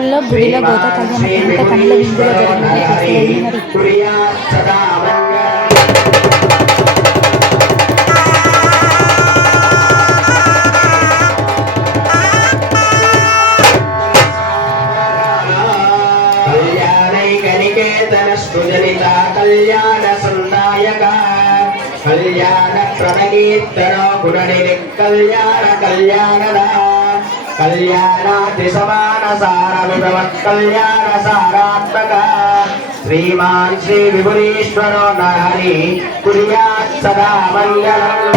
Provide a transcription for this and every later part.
ఊళ్ళో గుడిలో గోదా కళ్యాణం ఎంత కనుల విందుగా జరిగిందో చూసేయండి మరి. కళ్యాణ సందాయక కళ్యాణ ప్రణకీర్తన గుణనిధి కళ్యాణ కళ్యాణద కళ్యాణాద్రి సమాన సార విభవత్ కళ్యాణ సారాత్మక శ్రీమాన్ శ్రీ విభురీశ్వరో నరహరి కుర్యాత్ సదా మంగళం.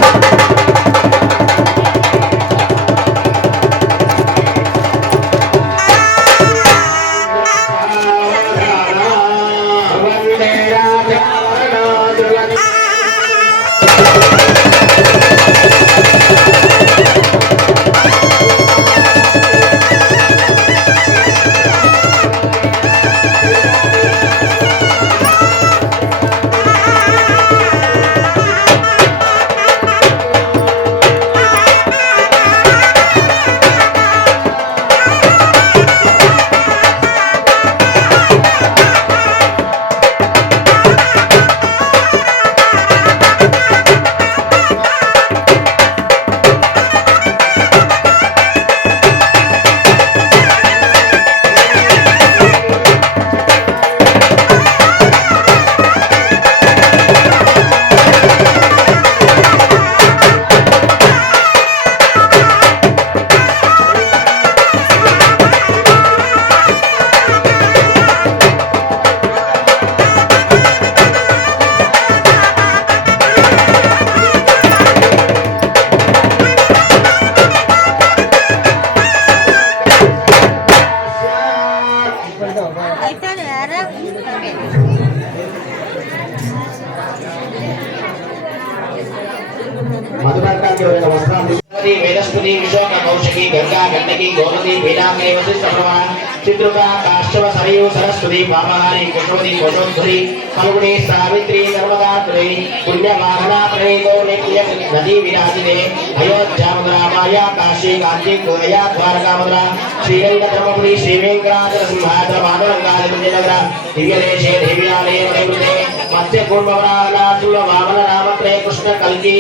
वेदस्पति विशोक कौशिकी गंगा गंडकी गोमती पीडाग्रे वशिष्ठ प्रवाह चित्रुका काश्यप सरयू सरस्वती पापहारी कुशवती कोशोद्धरी फल्गुनी सावित्री नर्मदा त्रयी पुण्यवाहना प्रणीतो नित्य नदी विराजिते अयोध्या मधुरा माया काशी कांची गया द्वारका मधुरा श्रीरंग धर्मपुरी श्रीवेंकटाचल सिंहाचल माधवरंगाचल विजयनगर दिव्यदेशे देव्यालये प्रवृते मत्स्य कूर्मवराला सुल वामन रामत्रय कृष्ण कल्की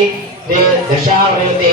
दशावृते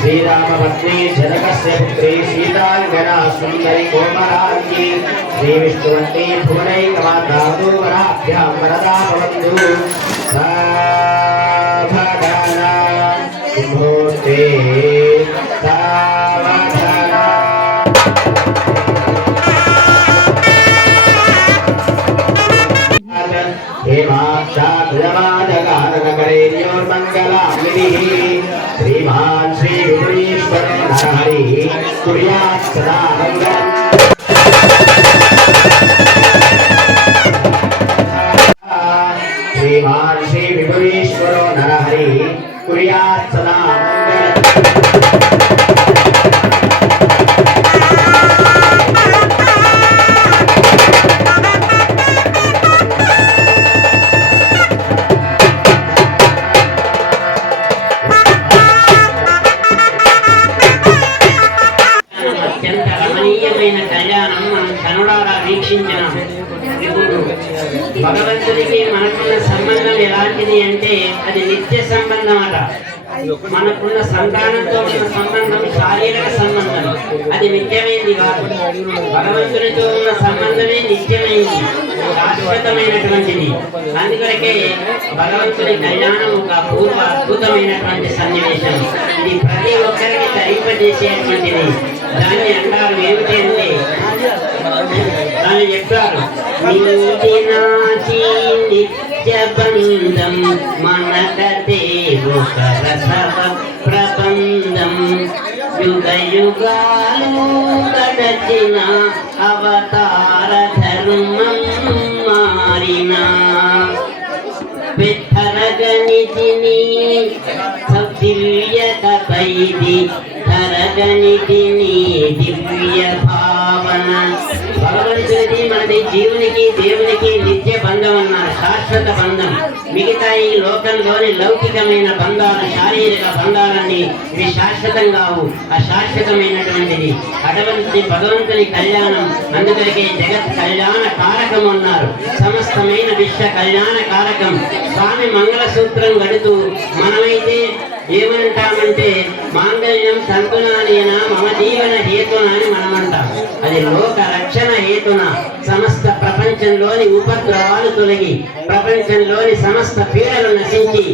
श्रीरामपत्नी जनकस्य पुत्री सीतांगना सुंदरी कोमलांगी श्री विष्णुवती भुवनैकमाता वराभ्यां वरदा भवन्तु सावधाना मूर्ते सावधाना हेमाक्षाद्रमादगानकरेर्योर्मङ्गलामिनिः श्रीमान श्री विभुरीश्वर नरहरि कुर्यात् सदा मंगलम्। श्रीमान श्री विभुरीश्वर नरहरि कुर्यात् सदा मंगलम्। భగవంతుడికి మనకున్న సంబంధం ఎలాంటిది అంటే అది నిత్య సంబంధం అట. మనకున్న సంతానంతో ఉన్న సంబంధం శారీరక సంబంధం, అది నిత్యమైనది కాదు. భగవంతుడితో ఉన్న సంబంధమే నిత్యమైనది, శాశ్వతమైనటువంటిది. అందుకొరకే భగవంతుడి కళ్యాణం ఒక అపూర్వ అద్భుతమైనటువంటి సన్నివేశం. ఇది ప్రతి ఒక్కరికి ధరింపజేసేటువంటిది. దాన్ని అంటారు ఏమిటి అంటే దాన్ని చెప్పారు. నీతి నాటి నిత్య బంధం మనకతే ఒక రసవ ప్రబంధం. యుగ యుగాలు గడచిన అవతార ధర్మం మారిన తరగనితిని దివ్య కథైది తరగనితిని దివ్య భావన. భగవంతుడిది మనది జీవునికి దేవునికి నిత్య బంధం అన్నారు, శాశ్వత బంధం. మిగతా ఈ లోకంలోని లౌకికమైన బంధాలు, శారీరక బంధాలన్నీ ఇవి శాశ్వతం కావు, అశాశ్వతమైనటువంటిది. అటువంటి భగవంతుని కళ్యాణం అందుకరికే జగత్ కళ్యాణ కారకం అన్నారు. సమస్తమైన విశ్వ కళ్యాణ కారకం. స్వామి మంగళసూత్రం గడుతూ మనమైతే ఏమంటామంటే మాంగళ్యం తంతునానేన మమ జీవన హేతున అని మనమంటాం. అది లోక రక్షణ హేతున. సమస్త ప్రపంచంలోని ఉపద్రవాలు తొలగి ప్రపంచంలోని సమస్త పీడలు నశించి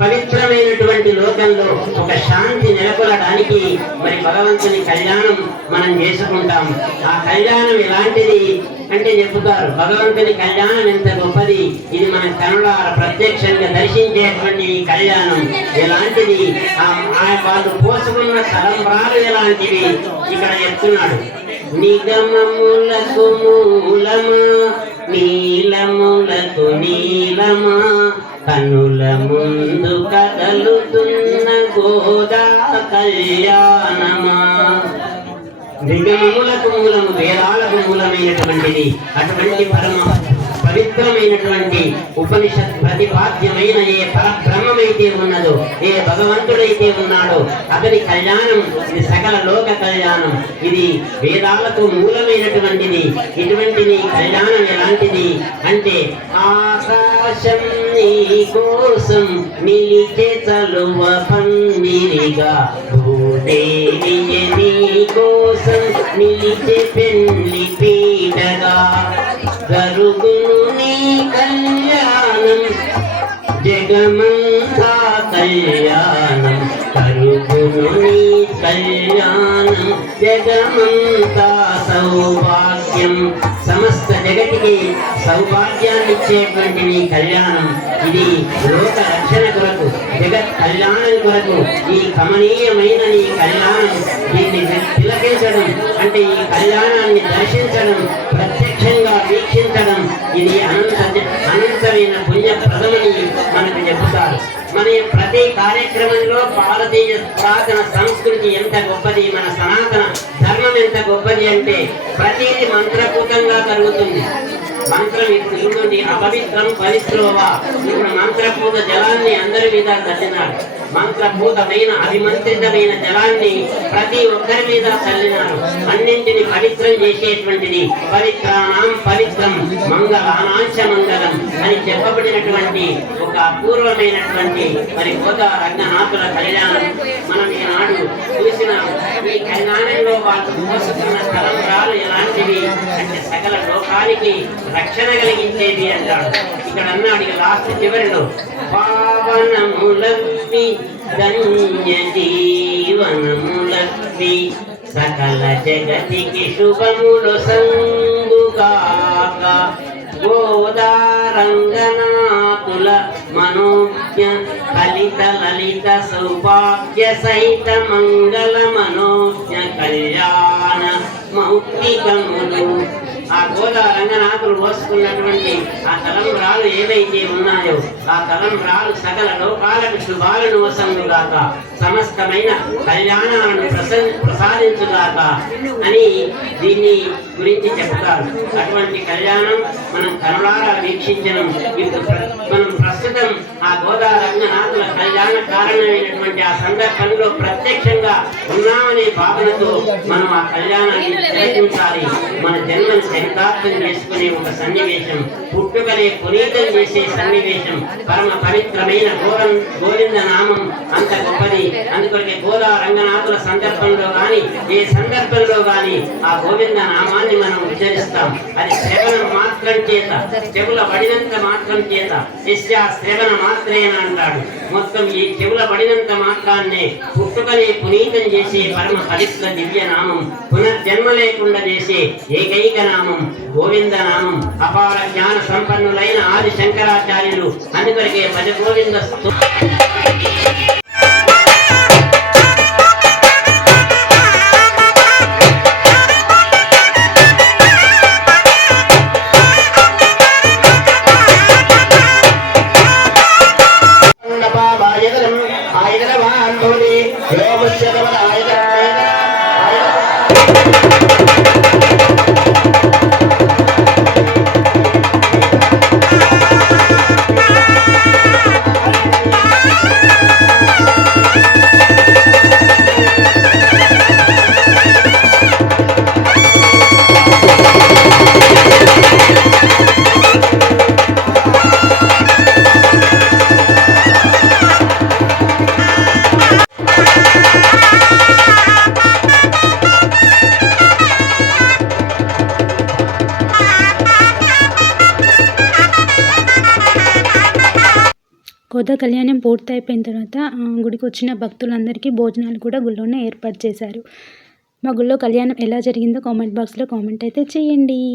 పవిత్రమైనటువంటి లోకంలో ఒక శాంతి నెలకొనడానికి మరి భగవంతుని కళ్యాణం మనం చేసుకుంటాం. ఆ కళ్యాణం ఎలాంటిది అంటే చెబుతారు. భగవంతుని కళ్యాణం ఎంత గొప్పది, ఇది మన కనులార ప్రత్యక్షంగా దర్శించేటువంటి ఈ కళ్యాణం ఎలాంటిది, వాళ్ళు పోసుకున్న తలంబ్రాలు ఎలాంటివి ఇక్కడ చెప్తున్నాడు. నిగమములకు మూలమా నీలములకు నీలమా కనుల ముందు కదలుతున్న గోదా కళ్యాణమా. నిగమములకు మూలము, వేదాలకు మూలమైనటువంటిది. అటువంటి పరమ పవిత్రమైనటువంటి ఉపనిషత్ ప్రతిపాద్యమైన ఏ పరబ్రహ్మమైతే ఉన్నదో, ఏ భగవంతుడైతే ఉన్నాడో అతని కళ్యాణం ఇది సకల లోక కళ్యాణం. ఇది వేదాలకు మూలమైనటువంటిది. ఇటువంటిది కళ్యాణం ఎలాంటిది అంటే ఆకాశం నీ కోసం నిలిచే చలువ పందిరిగా, భూదేవి నీ కోసం నిలిచే పెళ్లి పీటగా, జరుగును నీ కళ్యాణం జగమంతా కళ్యాణం, జరుగును నీ కళ్యాణం జగమంతా సౌభాగ్యం. సమస్త జగతికి సౌభాగ్యాన్ని ఇచ్చేటువంటి నీ కళ్యాణం ఇది లోక రక్షణ కొరకు, జగత్ కళ్యాణం కొరకు ఈ కమనీయమైన నీ కళ్యాణం. దీన్ని తిలకించడం అంటే ఈ కళ్యాణాన్ని దర్శించడం, ప్రత్యక్షంగా వీక్షించడం ఇది అనంతమైన పుణ్యప్రదమని మనకు చెబుతారు. మన ప్రతి కార్యక్రమంలో భారతీయ పురాతన సంస్కృతి ఎంత గొప్పది, మన సనాతన ధర్మం ఎంత గొప్పది అంటే ప్రతిదీ మంత్రపూతంగా జరుగుతుంది. మంత్రం ఇప్పుడు అపవిత్రం పవిత్రోవా. ఇప్పుడు మంత్రపూత జలాన్ని అందరి మీద చల్లినారు. మంత్రపూతమైన అభిమంత్రితమైన జలాన్ని ప్రతి ఒక్కరి మీద చల్లినారు. అన్నింటిని పవిత్రం చేసేటువంటిది. పవిత్రానాం పవిత్రం మంగళానాంచ మంగళం అని చెప్పబడినటువంటి ఒక అపూర్వమైనటువంటి మరి గోదా రంగనాథుల కళ్యాణం మనం ఈనాడు చూసినాం. ఈ కళ్యాణంలో వాళ్ళు మోసుకున్న తలంబ్రాలు ఎలాంటివి అంటే సకల లోకానికి రక్షణ కలిగించేది అంటాడు. ఇక్కడ అన్నాడు లాస్ట్ చివరిలో పావనములవి ధన్య జీవనములవి సకల జగతికి శుభములు సంగుగాక. గోదా రంగనాథుల మనోజ్ఞ కలిత లలిత సౌభాగ్య సహిత మంగళ మనోజ్ఞ కళ్యాణ మౌక్తికములు. ఆ గోదా రంగనాథులు పోసుకున్నటువంటి ఆ తలంబ్రాలు ఏవైతే ఉన్నాయో ఆ తలంబ్రాలు సకల లోకాలకు శుభాలను వసందుగాక, సమస్తమైన కళ్యాణాలను ప్రసాదించుగాక అని దీన్ని గురించి చెప్తారు. అటువంటి కళ్యాణం మనం కనులారా వీక్షించడం. మనం ప్రస్తుతం ఆ గోదా రంగనాథుల కళ్యాణ కారణమైనటువంటి ఆ సందర్భంలో ప్రత్యక్షంగా ఉన్నామనే భావనతో మనం ఆ కళ్యాణాన్ని తిలకించాలి. మన జన్మను చరితార్థం చేసుకునే ఒక సన్నివేశం, పుట్టుకనే పునీతం చేసే సన్నివేశం. పరమ పవిత్రమైన గోవింద నామం అంత గొప్పది. అందుకొరకే గోదా రంగనాథుల సందర్భంలో గాని ఏ సందర్భంలో గాని ఆ గోవింద నామాన్ని మనం ఉచ్చరిస్తాం. అది శ్రవణం మాత్రం చేత, చెవుల పడినంత మాత్రం చేత, శిష్య శ్రవణ మాత్రేన అంటాడు. మొత్తం ఈ చెవుల పడినంత మాత్రాన్నే పుట్టుకనే పునీతం చేసే పరమ పవిత్ర దివ్య నామం, పునర్జన్మ లేకుండా చేసే ఏకైక నామం నామం గోవింద నామం. అపార జ్ఞాన సంపన్నులైన ఆది శంకరాచార్యులు అందుకొరకే భజ గోవింద గోదా కళ్యాణం పూర్తి అయిపోయిన తర్వాత గుడికి వచ్చిన భక్తులందరికీ భోజనాలు కూడా గుళ్ళోనే ఏర్పాటు చేశారు. మా గుళ్ళో కళ్యాణం ఎలా జరిగిందో కామెంట్ బాక్స్లో కామెంట్ అయితే చేయండి.